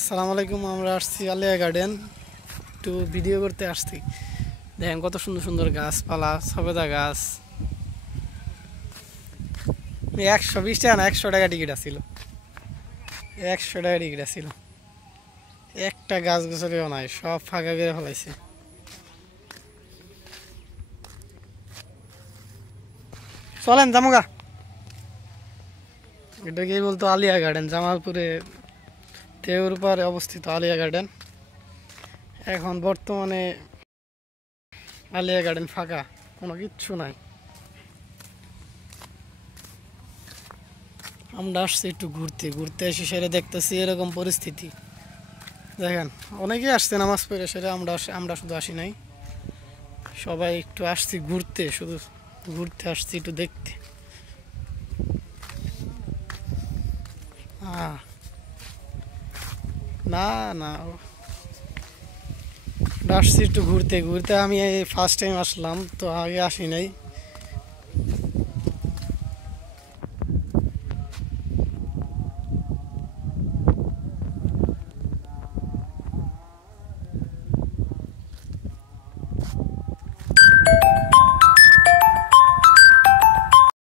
আসসালামু আলাইকুম। আমরা আসছি আলিয়া গার্ডেন, একটু ভিডিও করতে আসছি। দেখেন কত সুন্দর সুন্দর গাছপালা, সবেদা গাছ। 120 টাকা না, 100 টাকা টিকিট আছিল। 100 টাকা টিকিট আছিল। একটা গাছ গোছালিও নাই, সব ফাঁকা করে ফেলাইছে। চলেন জামুগা। এটাকেই বলতো আলিয়া গার্ডেন, জামালপুরে ঢেউর পাড়ে অবস্থিত আলিয়া গার্ডেন। এখন বর্তমানে আলিয়া গার্ডেন ফাঁকা, কোনো কিচ্ছু নাই। আমরা আসছি একটু ঘুরতে, ঘুরতে এসে সেরে দেখতেছি এরকম পরিস্থিতি। দেখেন অনেকেই আসছে নামাজ পড়ে, সেটা আমরা শুধু আসি নাই, সবাই একটু আসছি ঘুরতে, শুধু ঘুরতে আসছি একটু দেখতে। আহ, না না, আসছি একটু ঘুরতে ঘুরতে। আমি এই ফার্স্ট টাইম আসলাম, তো আগে আসি নাই।